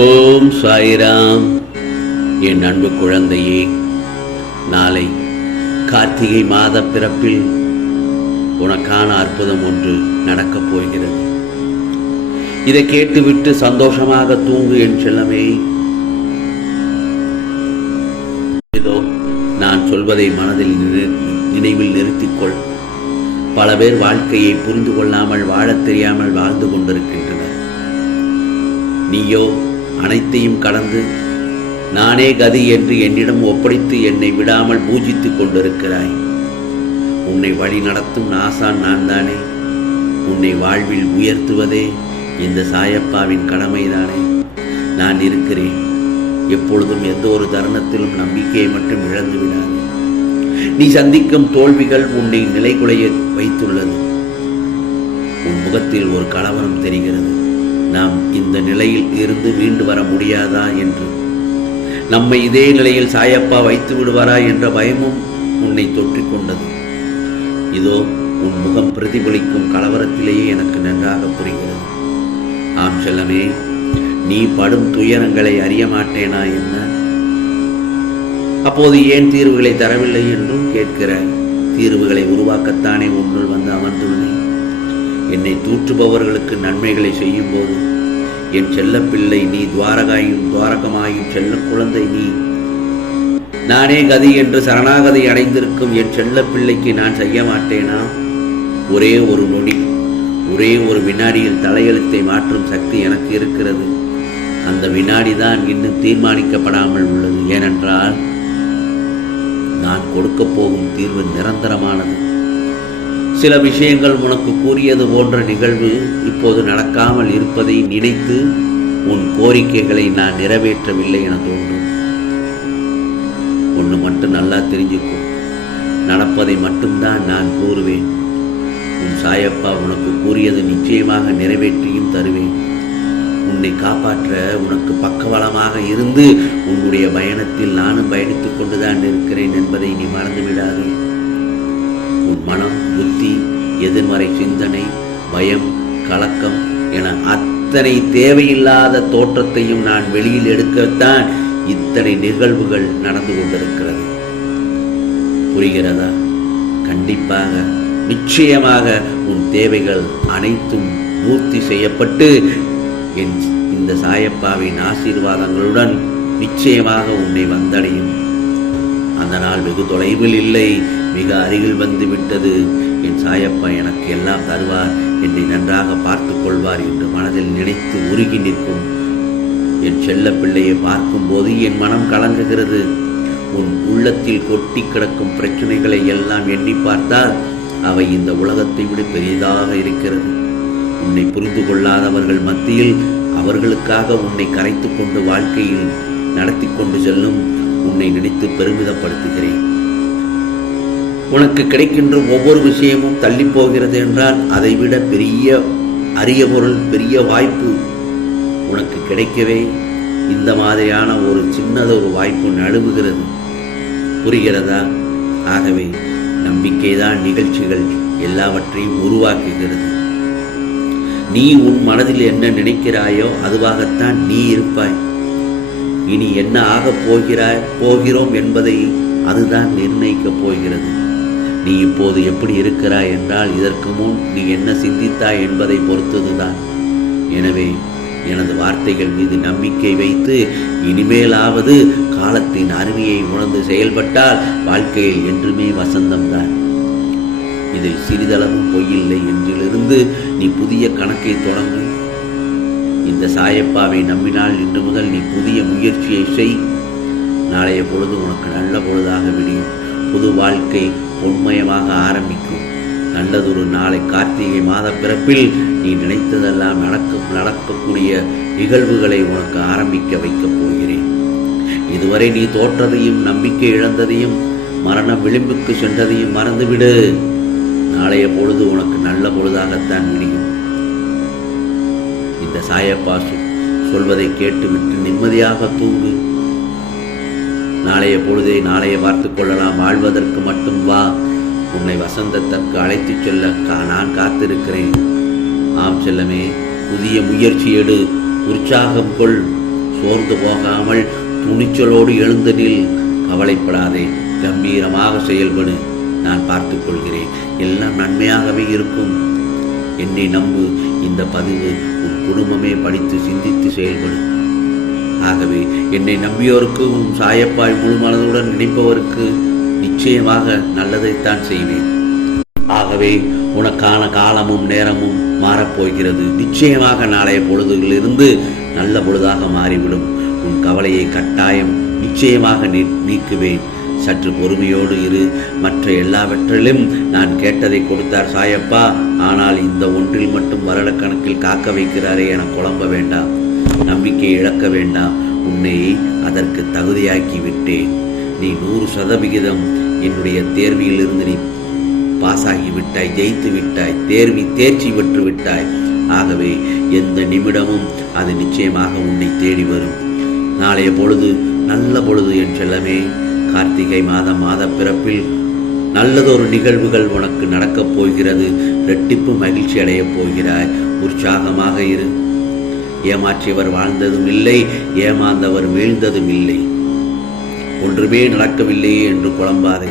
ஓம் சாய்ராம். என் அன்பு குழந்தையே, நாளை கார்த்திகை மாத பிறப்பில் உனக்கான அற்புதம் ஒன்று நடக்கப் போகிறது. இதை கேட்டுவிட்டு சந்தோஷமாக தூங்கு என் செல்லமே. இதோ நான் சொல்வதை மனதில் நினைவில் நிறுத்திக்கொள். பல பேர் வாழ்க்கையை புரிந்து கொள்ளாமல் வாழத் தெரியாமல் வாழ்ந்து கொண்டிருக்கின்றனர். நீயோ அனைத்தையும் கடந்து நானே கதி என்று என்னிடம் ஒப்படைத்து என்னை விடாமல் பூஜித்துக் கொண்டிருக்கிறாய். உன்னை வழி நடத்தும் ஆசான் நான் தானே. உன்னை வாழ்வில் உயர்த்துவதே இந்த சாயப்பாவின் கடமைதானே. நான் இருக்கிறேன். எப்பொழுதும் எந்த ஒரு தருணத்திலும் நம்பிக்கையை மட்டும் இழந்து விடாதே. நீ சந்திக்கும் தோல்விகள் உன்னை நிலைகுலைய வைத்துள்ளது. உன் முகத்தில் ஒரு கலவரம் தெரிகிறது. நாம் இந்த நிலையில் இருந்து மீண்டு வர முடியாதா என்று, நம்மை இதே நிலையில் சாயப்பா வைத்து விடுவாரா என்ற பயமும் உன்னை தொற்றிக்கொண்டது. இதோ உன் முகம் பிரதிபலிக்கும் கலவரத்திலேயே எனக்கு நன்றாக புரிகிறது. ஆம் செல்லமே, நீ படும் துயரங்களை அறிய மாட்டேனா என்ன? அப்போது ஏன் தீர்வுகளை தரவில்லை என்றும் கேட்கிறாய். தீர்வுகளை உருவாக்கத்தானே உன்னுள் வந்து அமர்ந்துள்ளேன். என்னை தூற்றுபவர்களுக்கு நன்மைகளை செய்யும் போது என் செல்ல பிள்ளை நீ, துவாரகமாயும் செல்ல குழந்தை நீ, நானே கதி என்று சரணாகதி அடைந்திருக்கும் என் செல்ல பிள்ளைக்கு நான் செய்ய மாட்டேனா? ஒரே ஒரு நொடி, ஒரே ஒரு வினாடியில் தலையெழுத்தை மாற்றும் சக்தி எனக்கு இருக்கிறது. அந்த வினாடிதான் இன்னும் தீர்மானிக்கப்படாமல் உள்ளது. ஏனென்றால் நான் கொடுக்கப் போகும் தீர்வு நிரந்தரமானது. சில விஷயங்கள் உனக்கு கூறியது போன்ற நிகழ்வு இப்போது நடக்காமல் இருப்பதை நினைத்து உன் கோரிக்கைகளை நான் நிறைவேற்றவில்லை என தோன்றும். ஒன்று மட்டும் நல்லா தெரிஞ்சுக்கும், நடப்பதை மட்டும்தான் நான் கூறுவேன். உன் சாயப்பா உனக்கு கூறியது நிச்சயமாக நிறைவேற்றியும் தருவேன். உன்னை காப்பாற்ற உனக்கு பக்கபலமாக இருந்து உன்னுடைய பயணத்தில் நானும் பயணித்துக் கொண்டுதான் இருக்கிறேன் என்பதை நீ மறந்துவிடாதே. உன் மனம், புத்தி, எதிர்மறை சிந்தனை, பயம், கலக்கம் என அத்தனை தேவையில்லாத தோற்றத்தையும் நான் வெளியில் எடுக்கத்தான் இத்தனை நிகழ்வுகள் நடந்து கொண்டிருக்கிறது. புரிகிறதா? கண்டிப்பாக, நிச்சயமாக உன் தேவைகள் அனைத்தும் பூர்த்தி செய்யப்பட்டு என் இந்த சாயப்பாவின் ஆசீர்வாதங்களுடன் நிச்சயமாக உன்னை வந்தடையும். அந்த நாள் வெகு தொலைவில் இல்லை, மிக அருகில் வந்து விட்டது. என் சாயப்பா எனக்கு எல்லாம் தருவார், என்னை நன்றாக பார்த்து கொள்வார் என்று மனதில் நினைத்து உருகி நிற்கும் என் செல்ல பிள்ளையை பார்க்கும் போது என் மனம் கலங்குகிறது. உன் உள்ளத்தில் கொட்டி கிடக்கும் பிரச்சனைகளை எல்லாம் எண்ணி பார்த்தால் அவை இந்த உலகத்தை விட பெரிதாக இருக்கிறது. உன்னை புரிந்து கொள்ளாதவர்கள் மத்தியில் அவர்களுக்காக உன்னை கரைத்து கொண்டு வாழ்க்கையில் நடத்தி கொண்டு செல்லும் உன்னை நினைத்து பெருமிதப்படுத்துகிறேன். உனக்கு கிடைக்கின்ற ஒவ்வொரு விஷயமும் தள்ளி போகிறது என்றால் அதைவிட பெரிய அரிய பொருள், பெரிய வாய்ப்பு உனக்கு கிடைக்கவே இந்த மாதிரியான ஒரு சின்னதொரு வாய்ப்பு நழுவுகிறது. புரிகிறதா? ஆகவே நம்பிக்கைதான் நிகழ்ச்சிகள் எல்லாவற்றையும் உருவாக்குகிறது. நீ உன் மனதில் என்ன நினைக்கிறாயோ அதுவாகத்தான் நீ இருப்பாய். இனி என்ன ஆகப் போகிறோம் என்பதை அதுதான் நிர்ணயிக்கப் போகிறது. நீ இப்போது எப்படி இருக்கிறாய் என்றால் இதற்கு முன் நீ என்ன சிந்தித்தாய் என்பதை பொறுத்ததுதான். எனவே எனது வார்த்தைகள் மீது நம்பிக்கை வைத்து இனிமேலாவது காலத்தின் அருமையை உணர்ந்து செயல்பட்டால் வாழ்க்கையில் என்றுமே வசந்தம்தான். இதில் சிறிதளவும் பொய்யில்லை என்றிலிருந்து நீ புதிய கணக்கை தொடங்கு. இந்த சாயப்பாவை நம்பினால் இன்று முதல் நீ புதிய முயற்சியை செய். நாளைய பொழுது உனக்கு நல்ல பொழுதாக விடியும். புது வாழ்க்கை உண்மயமாக ஆரம்பிக்கும். நல்லதொரு நாளை கார்த்திகை மாத பிறப்பில் நீ நினைத்ததெல்லாம் நடக்கக்கூடிய நிகழ்வுகளை உனக்கு ஆரம்பிக்க வைக்கப் போகிறேன். இதுவரை நீ தோற்றதையும் நம்பிக்கை இழந்ததையும் மரண விளிம்புக்கு சென்றதையும் மறந்துவிடு. நாளைய பொழுது உனக்கு நல்ல பொழுதாகத்தான் விடியும். இந்த சாயப்பா சொல்வதை கேட்டுவிட்டு நிம்மதியாக தூங்கு. நாளைய பொழுதை நாளைய பார்த்து கொள்ளலாம். வாழ்வதற்கு மட்டும் வா. உன்னை வசந்தத்திற்கு அழைத்துச் செல்ல நான் காத்திருக்கிறேன். ஆம் செல்லமே, புதிய முயற்சி எடு, உற்சாகம் கொள். சோர்ந்து போகாமல் துணிச்சலோடு எழுந்து நில். கவலைப்படாதே, கம்பீரமாக செயல்படு. நான் பார்த்துக் கொள்கிறேன். எல்லாம் நன்மையாகவே இருக்கும். என்னை நம்பு. இந்த பதிவு உன் குடும்பமே படித்து சிந்தித்து செயல்படு. ஆகவே என்னை நம்பியோருக்கு, உன் சாயப்பாய் முழு மனதுடன் நினைப்பவருக்கு நிச்சயமாக நல்லதைத்தான் செய்வேன். ஆகவே உனக்கான காலமும் நேரமும் மாறப்போகிறது. நிச்சயமாக நாளைய பொழுதுகளிலிருந்து நல்ல பொழுதாக மாறிவிடும். உன் கவலையை கட்டாயம் நிச்சயமாக நீக்குவேன். சற்று பொறுமையோடு இரு. மற்ற எல்லாவற்றிலும் நான் கேட்டதை கொடுத்தார் சாயப்பா. ஆனால் இந்த ஒன்றில் மட்டும் வருடக்கணக்கில் காக்க வைக்கிறாரே என குழம்ப வேண்டாம். நம்பிக்கையை இழக்க வேண்டாம். உன்னை அதற்கு தகுதியாக்கி விட்டேன். நீ 100% என்னுடைய தேர்வியிலிருந்து நீ பாஸாகி விட்டாய், ஜெயித்து விட்டாய், தேர்ச்சி பெற்று விட்டாய். ஆகவே எந்த நிமிடமும் அது நிச்சயமாக உன்னை தேடி வரும். நாளைய பொழுது நல்ல பொழுது என் செல்லமே. கார்த்திகை மாத பிறப்பில் நல்லதொரு நிகழ்வுகள் உனக்கு நடக்கப் போகிறது. இரட்டிப்பு மகிழ்ச்சி அடையப் போகிறாய். உற்சாகமாக இரு. ஏமாற்றியவர் வாழ்ந்ததும் இல்லை, ஏமாந்தவர் வீழ்ந்ததும் இல்லை. ஒன்றுமே நடக்கவில்லையே என்று குழம்பாதே.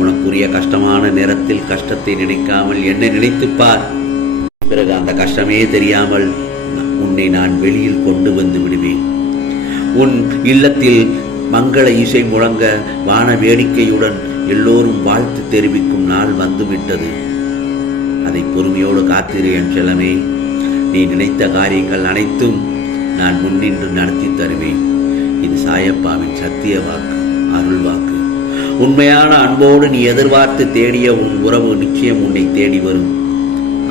உனக்குரிய கஷ்டமான நேரத்தில் கஷ்டத்தை நினைக்காமல் என்னை நினைத்துப்பார். பிறகு அந்த கஷ்டமே தெரியாமல் உன்னை நான் வெளியில் கொண்டு வந்து விடுவேன். உன் இல்லத்தில் மங்கள இசை முழங்க வான வேடிக்கையுடன் எல்லோரும் வாழ்த்து தெரிவிக்கும் நாள் வந்துவிட்டது. அதை பொறுமையோடு காத்திரு என் செல்லமே. நீ நினைத்த காரியங்கள் அனைத்தும் நான் முன்னின்று நடத்தி தருவேன். இது சாயப்பாவின் சத்திய வாக்கு, அருள் வாக்கு. உண்மையான அன்போடு நீ எதிர்பார்த்து தேடிய உன் உறவு நிச்சயம் உன்னை தேடி வரும்.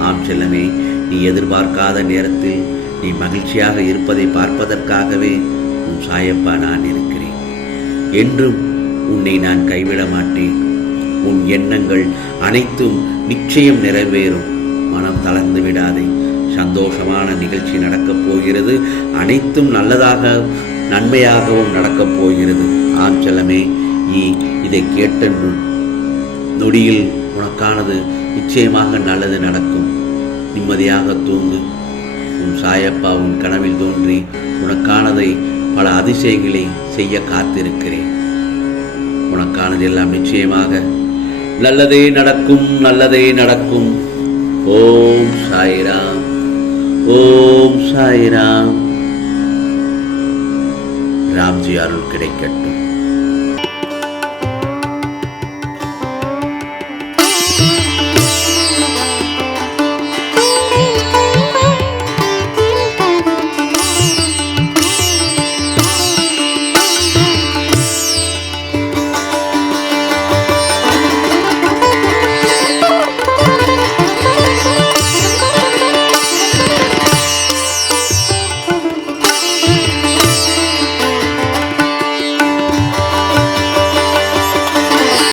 ஆம் செல்லமே, நீ எதிர்பார்க்காத நேரத்தில் நீ மகிழ்ச்சியாக இருப்பதை பார்ப்பதற்காகவே உன் சாயப்பா நான் இருக்கிறேன். என்றும் உன்னை நான் கைவிட மாட்டேன். உன் எண்ணங்கள் அனைத்தும் நிச்சயம் நிறைவேறும். மனம் தளர்ந்து விடாதே. சந்தோஷமான நிகழ்ச்சி நடக்கப் போகிறது. அனைத்தும் நல்லதாக நன்மையாகவும் நடக்கப் போகிறது. ஆம் செல்லமே, இதை கேட்ட நொடியில் உனக்கானது நிச்சயமாக நல்லது நடக்கும். நிம்மதியாக தூங்கு. உன் சாயப்பா உன் கனவில் தோன்றி உனக்கானதை பல அதிசயங்களை செய்ய காத்திருக்கிறேன். உனக்கானது எல்லாம் நிச்சயமாக நல்லதே நடக்கும், நல்லதே நடக்கும். ஓம் சாய்ராம், ஓம் சாய்ராம். ராம்ஜி அருள் கிடைக்கட்டும்.